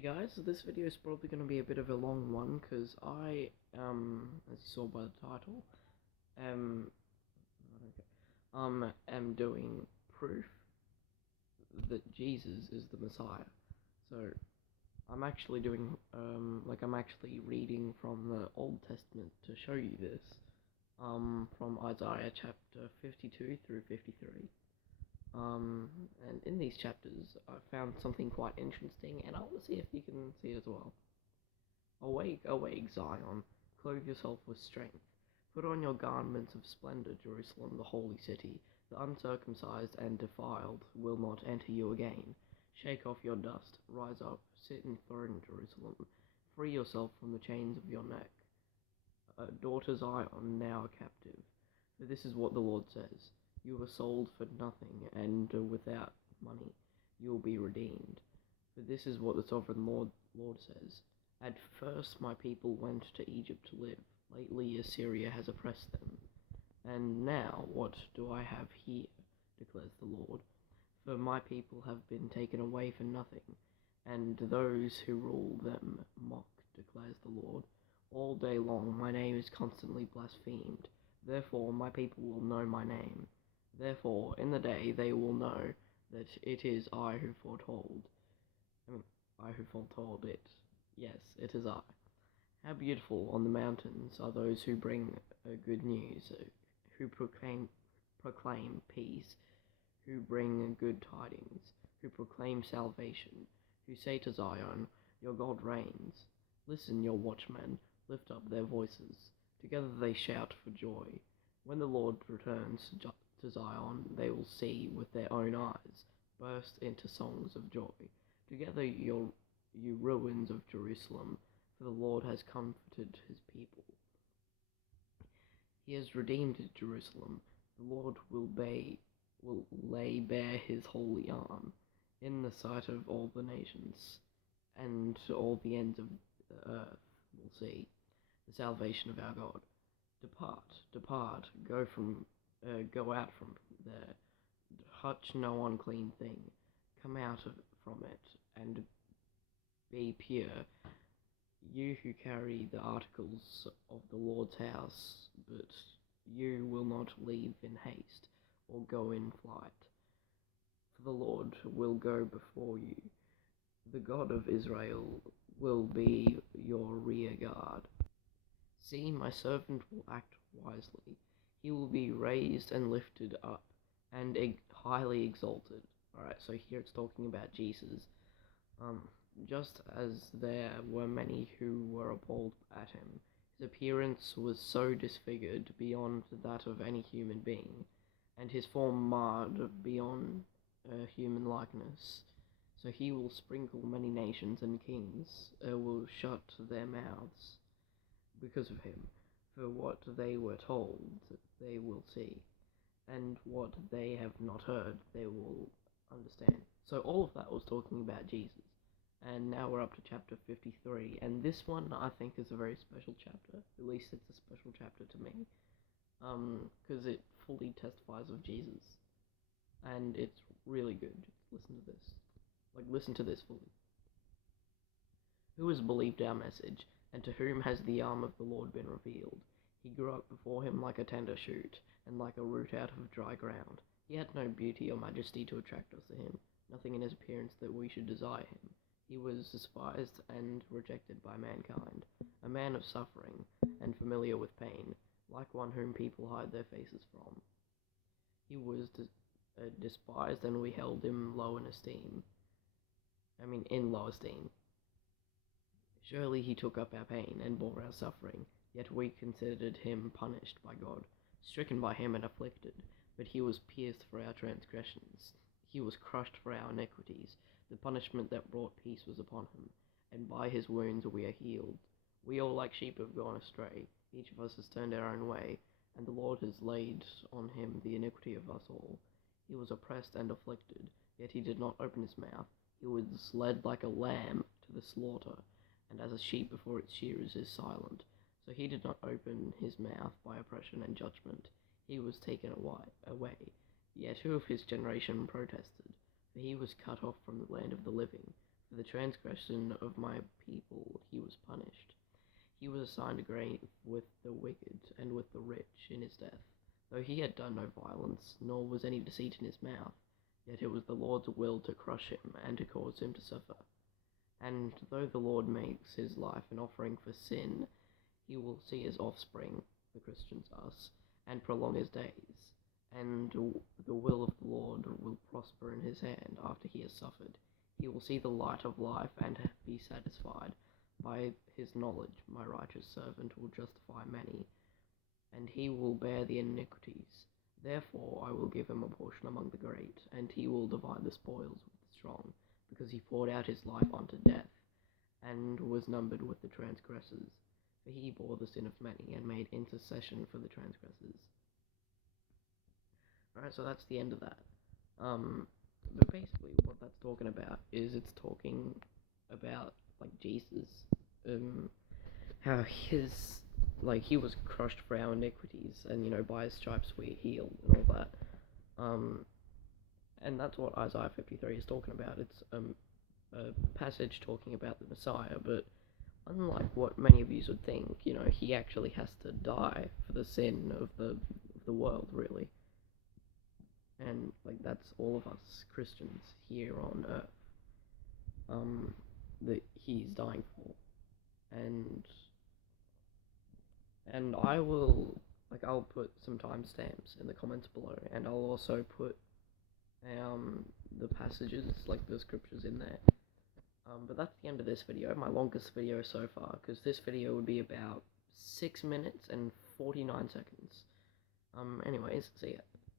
Hey guys, so this video is probably going to be a bit of a long one because I, as you saw by the title, am, am doing proof that Jesus is the Messiah. So I'm actually doing, I'm actually reading from the Old Testament to show you this, from Isaiah chapter 52 through 53. And in these chapters, I found something quite interesting, and I'll see if you can see it as well. Awake, awake, Zion, clothe yourself with strength. Put on your garments of splendor, Jerusalem, the holy city. The uncircumcised and defiled will not enter you again. Shake off your dust, rise up, sit enthroned, Jerusalem. Free yourself from the chains of your neck. Daughter Zion, now captive. For this is what the Lord says. You were sold for nothing, and without money you will be redeemed. For this is what the sovereign Lord says. At first my people went to Egypt to live. Lately Assyria has oppressed them. And now what do I have here, declares the Lord? For my people have been taken away for nothing, and those who rule them mock, declares the Lord. All day long my name is constantly blasphemed. Therefore my people will know my name. Therefore, in the day they will know that it is I who foretold. I who foretold it. Yes, it is I. How beautiful on the mountains are those who bring good news, who proclaim peace, who bring good tidings, who proclaim salvation, who say to Zion, your God reigns. Listen, your watchmen, lift up their voices. Together they shout for joy. When the Lord returns to Zion, they will see with their own eyes, burst into songs of joy. Together, you ruins of Jerusalem, for the Lord has comforted his people. He has redeemed Jerusalem. The Lord will lay bare his holy arm in the sight of all the nations, and all the ends of the earth will see the salvation of our God. Depart, go out from there, touch no unclean thing, come out from it, and be pure, you who carry the articles of the Lord's house, but you will not leave in haste, or go in flight. For the Lord will go before you, the God of Israel will be your rear guard. See, my servant will act wisely. He will be raised and lifted up, and highly exalted. Alright, so here it's talking about Jesus. Just as there were many who were appalled at him, his appearance was so disfigured beyond that of any human being, and his form marred beyond human likeness. So he will sprinkle many nations, and kings will shut their mouths because of him. For what they were told, they will see, and what they have not heard, they will understand. So all of that was talking about Jesus. And now we're up to chapter 53, and this one I think is a very special chapter. At least it's a special chapter to me, because it fully testifies of Jesus, and it's really good. Listen to this. Listen to this fully. Who has believed our message, and to whom has the arm of the Lord been revealed? He grew up before him like a tender shoot, and like a root out of dry ground. He had no beauty or majesty to attract us to him, nothing in his appearance that we should desire him. He was despised and rejected by mankind, a man of suffering, and familiar with pain, like one whom people hide their faces from. He was despised, and we held him low in esteem. In low esteem. Surely he took up our pain and bore our suffering, yet we considered him punished by God, stricken by him and afflicted. But he was pierced for our transgressions, he was crushed for our iniquities. The punishment that brought peace was upon him, and by his wounds we are healed. We all like sheep have gone astray, each of us has turned our own way, and the Lord has laid on him the iniquity of us all. He was oppressed and afflicted, yet he did not open his mouth. He was led like a lamb to the slaughter, and as a sheep before its shearers is silent, so he did not open his mouth by oppression and judgment. He was taken away. Yet who of his generation protested? For he was cut off from the land of the living. For the transgression of my people he was punished. He was assigned a grave with the wicked and with the rich in his death. Though he had done no violence, nor was any deceit in his mouth, yet it was the Lord's will to crush him and to cause him to suffer. And though the Lord makes his life an offering for sin, he will see his offspring, the Christians, us, and prolong his days. And the will of the Lord will prosper in his hand after he has suffered. He will see the light of life and be satisfied. By his knowledge my righteous servant will justify many, and he will bear the iniquities. Therefore I will give him a portion among the great, and he will divide the spoils with the strong, because he poured out his life unto death, and was numbered with the transgressors. For he bore the sin of many, and made intercession for the transgressors. Alright, so that's the end of that. But basically what that's talking about is it's talking about, like, Jesus, how he was crushed for our iniquities, and, by his stripes we're healed, and all that. And that's what Isaiah 53 is talking about. It's a passage talking about the Messiah, but unlike what many of you would think, he actually has to die for the sin of the world, really. And, that's all of us Christians here on earth, that he's dying for. And I'll put some timestamps in the comments below, and I'll also put the passages, the scriptures in there. But that's the end of this video, my longest video so far, because this video would be about 6 minutes and 49 seconds. Anyways, see ya.